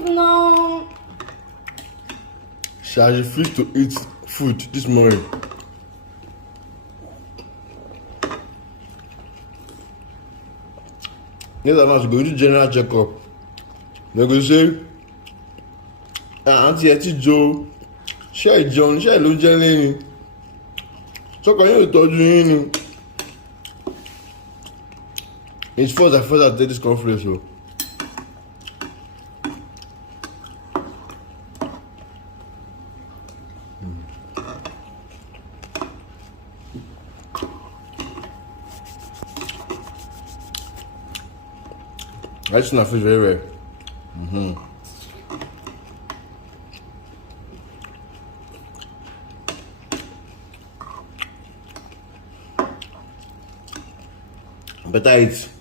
move now. She has refused to eat food this morning. Yes, I'm not going to do general checkup. They go say, Auntie Eti Joe, ṣé ìjẹun ṣé ló jẹ́ lẹ́yìn? Sọ́kàn yóò tọ́jú yín ni. It's first I take this conference o. I just not feel very well. Better eat.